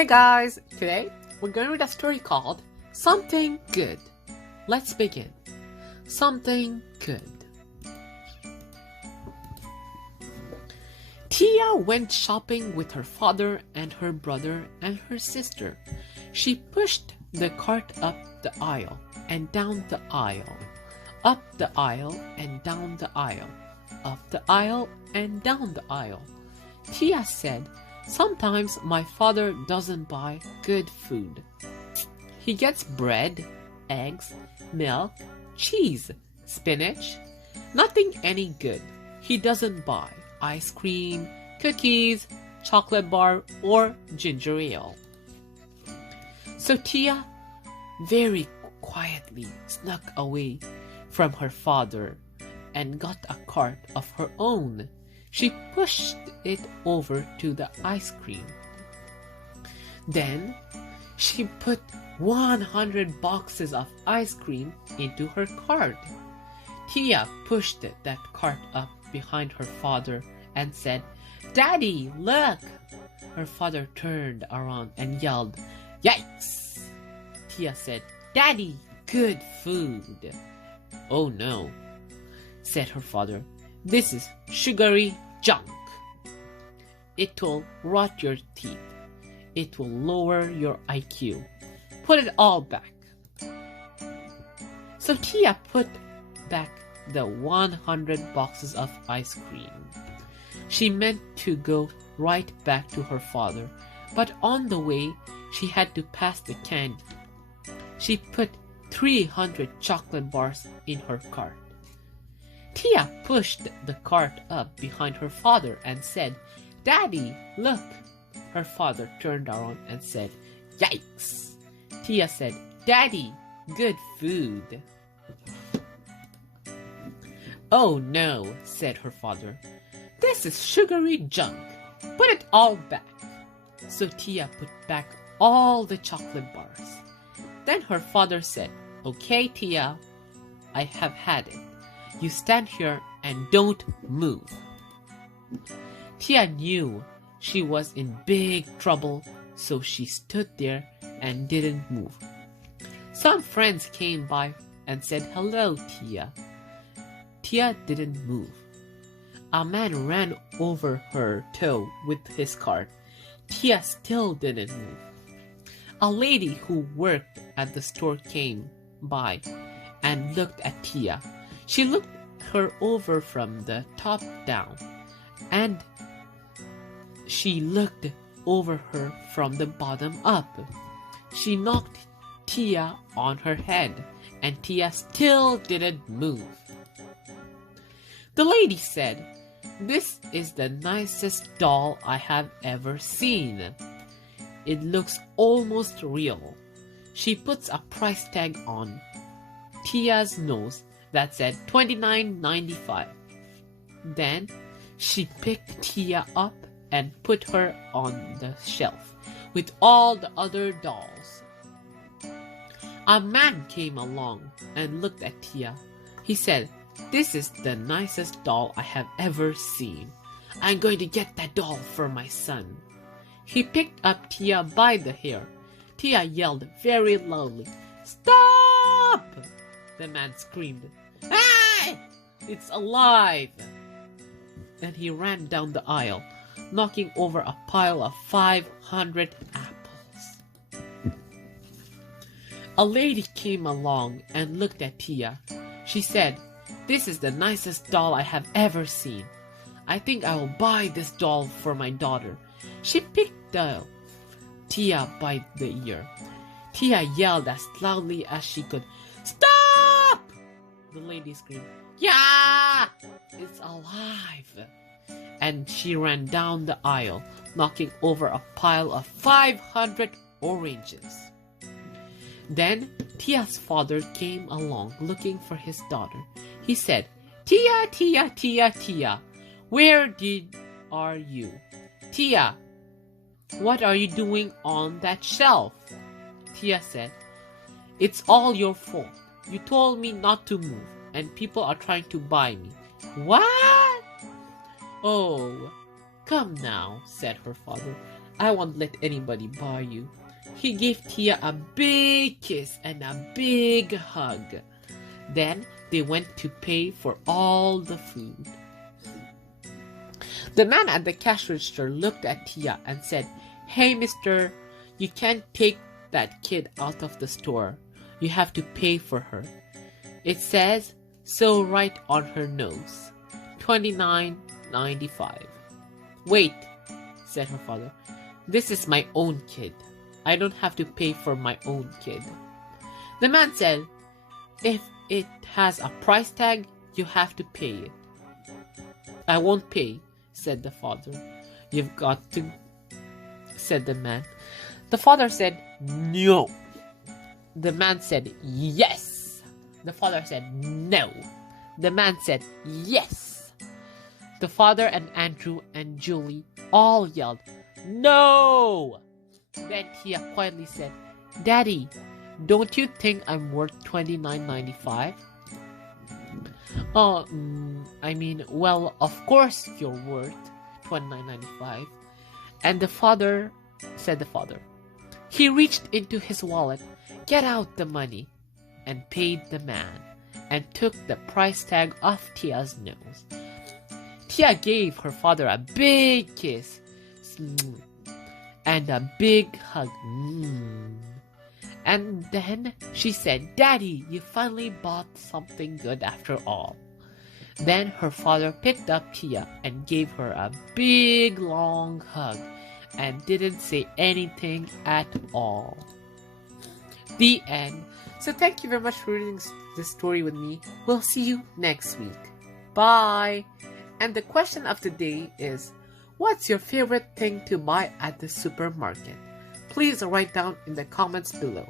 Okay guys, today we're going to read a story called Something Good. Let's begin. Something Good. Tia went shopping with her father and her brother and her sister. She pushed the cart up the aisle and down the aisle, up the aisle and down the aisle, up the aisle and down the aisle. Tia said, "Sometimes my father doesn't buy good food. He gets bread, eggs, milk, cheese, spinach, nothing any good. He doesn't buy ice cream, cookies, chocolate bar, or ginger ale." So Tia very quietly snuck away from her father and got a cart of her own. She pushed it over to the ice cream. Then she put 100 boxes of ice cream into her cart. Tia pushed that cart up behind her father and said, "Daddy, look!" Her father turned around and yelled, "Yikes!" Tia said, "Daddy, good food." "Oh no," said her father. "This is sugary junk. It will rot your teeth. It will lower your IQ. Put it all back." So Tia put back the 100 boxes of ice cream. She meant to go right back to her father, but on the way she had to pass the candy. She put 300 chocolate bars in her cart. Tia pushed the cart up behind her father and said, "Daddy, look!" Her father turned around and said, "Yikes!" Tia said, "Daddy, good food." "Oh no," said her father. "This is sugary junk. Put it all back." So Tia put back all the chocolate bars. Then her father said, "Okay, Tia, I have had it. You stand here and don't move." Tia knew she was in big trouble, so she stood there and didn't move. Some friends came by and said, "Hello, Tia." Tia didn't move. A man ran over her toe with his cart. Tia still didn't move. A lady who worked at the store came by and looked at Tia. She looked her over from the top down, and she looked over her from the bottom up. She knocked Tia on her head, and Tia still didn't move. The lady said, "This is the nicest doll I have ever seen. It looks almost real." She puts a price tag on Tia's nose that said $29.95. Then she picked Tia up and put her on the shelf with all the other dolls. A man came along and looked at Tia. He said, "This is the nicest doll I have ever seen. I'm going to get that doll for my son." He picked up Tia by the hair. Tia yelled very loudly, "Stop!" The man screamed, "Ah! It's alive!" Then he ran down the aisle, knocking over a pile of 500 apples. A lady came along and looked at Tia. She said, "This is the nicest doll I have ever seen. I think I will buy this doll for my daughter." She picked Tia by the ear. Tia yelled as loudly as she could, "Stop!" The lady screamed, "Yeah! It's alive!" And she ran down the aisle, knocking over a pile of 500 oranges. Then Tia's father came along looking for his daughter. He said, "Tia, Tia, Tia, Tia, where are you? Tia, what are you doing on that shelf?" Tia said, "It's all your fault. You told me not to move, and people are trying to buy me." "What?" "Oh, come now," said her father. I won't let anybody bar you. He gave Tia a big kiss and a big hug. Then they went to pay for all the food. The man at the cash register looked at Tia and said, "Hey, mister, you can't take that kid out of the store. You have to pay for her. It says so right on her nose. $29.95. Wait," said her father. "This is my own kid. I don't have to pay for my own kid." The man said, "If it has a price tag, you have to pay it." "I won't pay," said the father. "You've got to," said the man. The father said, "No." The man said, "Yes." The father said, "No." The man said, "Yes." The father and Andrew and Julie all yelled, "No!" Then Tia quietly said, "Daddy, don't you think I'm worth $29.95? Well, of course you're worth $29.95. And the father said the father. He reached into his wallet, get out the money, and paid the man, and took the price tag off Tia's nose. Tia gave her father a big kiss and a big hug. And then she said, "Daddy, you finally bought something good after all." Then her father picked up Tia and gave her a big long hug and didn't say anything at all. The end. So thank you very much for reading this story with me. We'll see you next week. Bye. And the question of the day is, what's your favorite thing to buy at the supermarket? Please write down in the comments below.